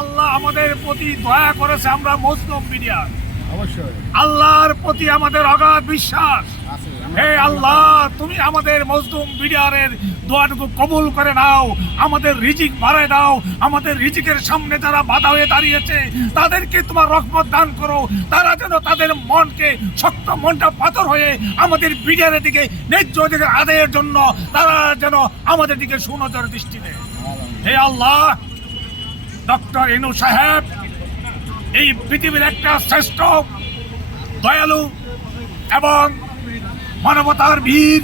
আল্লাহ আমাদের প্রতি দয়া করেছে, আমরা মুসলিম মিডিয়া, অবশ্যই আল্লাহর প্রতি আমাদের অগাধ বিশ্বাস। আছে। হে আল্লাহ, তুমি আমাদের মজলুম বিডিআরের দোয়াটুকু কবুল করে নাও, আমাদের রিজিক বাড়ায় দাও, আমাদের রিজিকের সামনে যারা বাধা হয়ে দাঁড়িয়েছে তাদেরকে তোমার রহমত দান করো, তারা যেন তাদের মনকে শক্ত মনটা পাথর হয়ে আমাদের বিডিআরের দিকে ন্যায্য অধিকার আদায়ের জন্য তারা যেন আমাদের দিকে সুনজর দৃষ্টি দেয়। হে আল্লাহ, ডক্টর ইনু সাহেব এই পৃথিবীর একটা শ্রেষ্ঠ দয়ালু এবং মানবতার বীর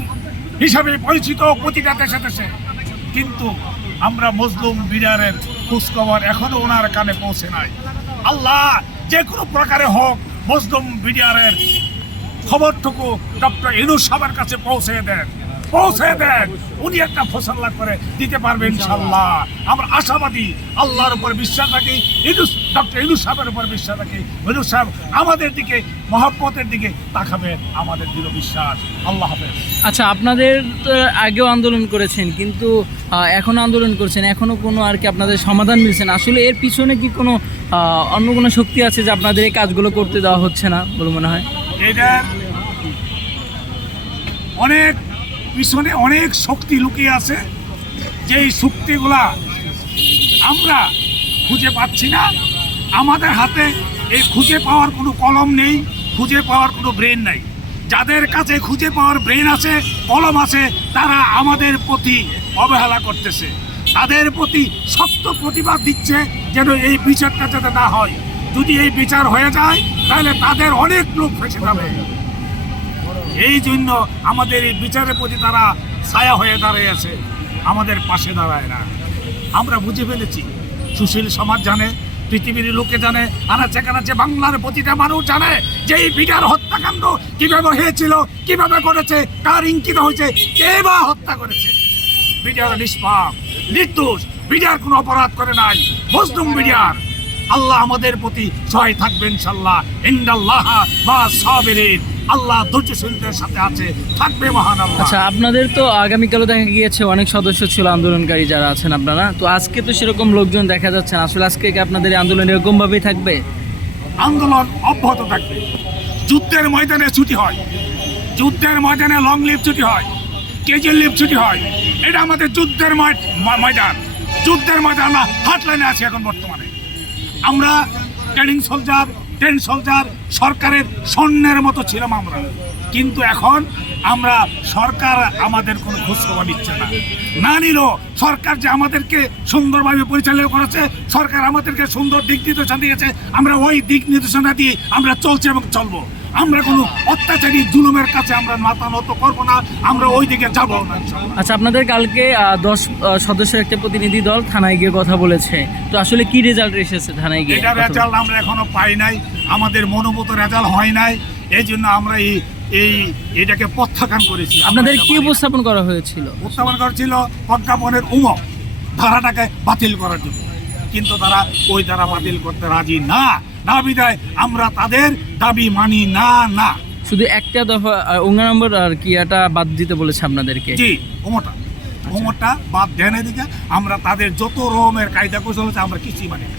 হিসাবে পরিচিত প্রতিটা দেশে দেশে, কিন্তু আমরা মজলুম বিডিআরের খোঁজখবর এখনো ওনার কানে পৌঁছে নাই। আল্লাহ, যে কোনো প্রকারে হোক মজলুম বিডিআরের খবরটুকু ডক্টর ইউনূস সাহেবের কাছে পৌঁছে দেন। উনি একটা ফসল্লা করে দিতে পারবেন ইনশাআল্লাহ। আমরা আশাবাদী, আল্লাহর উপর বিশ্বাস রাখি, ডক্টর ইউনূস সাহেবের উপর বিশ্বাস রাখি। ইউনূস সাহেব আমাদের দিকে মহব্বতের দিকে তাকাবেন, আমাদের দৃঢ় বিশ্বাস। আল্লাহ হাফেজ। আচ্ছা, আপনাদের তো আগেও আন্দোলন করেছেন, কিন্তু এখনো আন্দোলন করছেন, এখনো কোনো আর কি আপনাদের সমাধান মিলছে না। আসলে এর পিছনে কি কোনো অন্য কোনো শক্তি আছে যে আপনাদের এই কাজগুলো করতে দেওয়া হচ্ছে না বলে মনে হয়? এটা অনেক পিছনে অনেক শক্তি লুকিয়ে আছে, যেই শক্তিগুলা আমরা খুঁজে পাচ্ছি না। আমাদের হাতে এই খুঁজে পাওয়ার কোনো কলম নেই, খুঁজে পাওয়ার কোনো ব্রেন নাই। যাদের কাছে খুঁজে পাওয়ার ব্রেন আছে, কলম আছে, তারা আমাদের প্রতি অবহেলা করতেছে, তাদের প্রতি শক্ত প্রতিবাদ দিচ্ছে যেন এই বিচারটা যাতে না হয়। যদি এই বিচার হয়ে যায় তাহলে তাদের অনেক লোক ফেসে যাবে। এই জন্য আমাদের এই বিচারের প্রতি তারা ছায়া হয়ে দাঁড়িয়ে আছে, আমাদের পাশে দাঁড়ায় না। আমরা বুঝে ফেলেছি, সুশীল সমাজ জানে, পৃথিবীর লোকে জানে, আনাচে কানাচে বাংলার প্রতিটা মানুষ জানে যে এই বিডিআর হত্যাকাণ্ড কিভাবে হয়েছিল, কিভাবে করেছে, কার ইঙ্কিত হয়েছে, কে বা হত্যা করেছে। বিডিআর নিষ্পাপ, নির্দোষ, বিডিআর কোনো অপরাধ করে নাই, মজলুম বিডিআর। আল্লাহ আমাদের প্রতি সহায় থাকবেন ইনশাআল্লাহ। ইন্নাল্লাহ মা সাবিরিন, আল্লাহ ধৈর্যশীলদের সাথে আছে, থাকবে মহান আল্লাহ। আচ্ছা, আপনাদের তো আগামীকালও দেখা গিয়েছে অনেক সদস্য ছিল আন্দোলনকারী যারা আছেন আপনারা, তো আজকে তো সেরকম লোকজন দেখা যাচ্ছে না। আসলে আজকে কি আপনাদের এই আন্দোলন এরকমভাবেই থাকবে? আন্দোলন অব্যাহত থাকবে। যুদ্ধের ময়দানে ছুটি হয়, যুদ্ধের ময়দানে লং লিভ ছুটি হয়, কেজি লিভ ছুটি হয়। এটা আমাদের যুদ্ধের ময়দান, যুদ্ধের ময়দান। আমরা হাটলাইনে আছি এখন বর্তমানে। আমরা ট্রেনিং সোলজার, ট্রেন সোলজার, সরকারের সৈন্যের মতো ছিলাম আমরা, কিন্তু এখন আমরা সরকার আমাদের কোনো খোঁজখবর নিচ্ছে না। না নিল সরকার যে আমাদেরকে সুন্দরভাবে পরিচালনা করেছে, সরকার আমাদেরকে সুন্দর দিক নির্দেশনা দিয়েছে, আমরা ওই দিক নির্দেশনা দিয়ে আমরা চলছি এবং চলবো। আমরা কোনো অত্যাচারী জুলুমের কাছে আমরা মাথা নত করবো না, আমরা ওই দিকে যাবো না। আচ্ছা, আপনাদের কালকে 10 সদস্যের একটা প্রতিনিধি দল থানায় গিয়ে কথা বলেছে, তো আসলে কি রেজাল্ট এসেছে থানায় গিয়ে? এটা রেজাল্ট আমরা এখনো পাই নাই, আমাদের মনোমতো রেজাল্ট হয় নাই। এই জন্য আমরা এটাকে প্রত্যাখ্যান করেছি। আপনাদের কি উপস্থাপন করা হয়েছিল? উপস্থাপন করেছিল প্রজ্ঞাপনের ধারাটাকে বাতিল করার জন্য, কিন্তু তারা ওই ধারা বাতিল করতে রাজি না। না বিদায় আমরা তাদের দাবি মানি না। না, শুধু একটা দফা 19 নম্বর আর কি এটা বাদ দিতে বলেছে আপনাদেরকে? জি, ওমরটা বাদ দেন। এদিকে আমরা তাদের যত রকমের কায়দা কৌশল আছে আমরা কিছুই মানি না।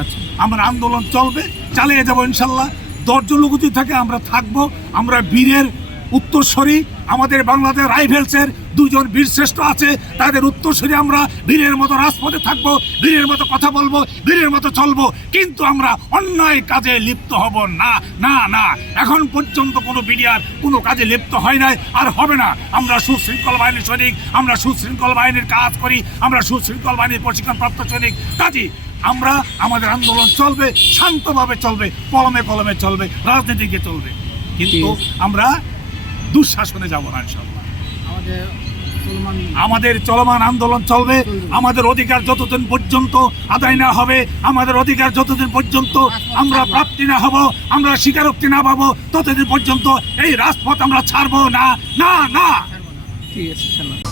আচ্ছা, আমরা আন্দোলন চলবে, চালিয়ে যাবো ইনশাল্লাহ। দর্জলুগুতি থেকে আমরা থাকবো। আমরা বীরের উত্তরসূরি, আমাদের বাংলাদেশ রাইফেলসের 2 জন বীরশ্রেষ্ঠ আছে, তাদের উত্তরসূরি আমরা বীরের মতো রাজপথে থাকবো, বীরের মতো কথা বলবো, বীরের মতো চলবো, কিন্তু আমরা অন্যায় কাজে লিপ্ত হব না। না না, এখন পর্যন্ত কোনো বিডিআর কোনো কাজে লিপ্ত হয় নাই, আর হবে না। আমরা সুশৃঙ্খল বাহিনীর সৈনিক, আমরা সুশৃঙ্খল বাহিনীর কাজ করি, আমরা সুশৃঙ্খল বাহিনীর প্রশিক্ষণপ্রাপ্ত সৈনিক। কাজী আমরা আমাদের আন্দোলন চলবে, শান্তভাবে চলবে, কলমে কলমে চলবে, রাজনীতিকে চলবে, কিন্তু আমরা দুঃশাসনে যাব না ইনশাআল্লাহ। আমাদের চলমান আন্দোলন চলবে। আমাদের অধিকার যতদিন পর্যন্ত আদায় না হবে, আমাদের অধিকার যতদিন পর্যন্ত আমরা প্রাপ্তি না হব, আমরা স্বীকারোক্তি না পাবো, ততদিন পর্যন্ত এই রাজপথ আমরা ছাড়বো না। না না, ঠিক আছে।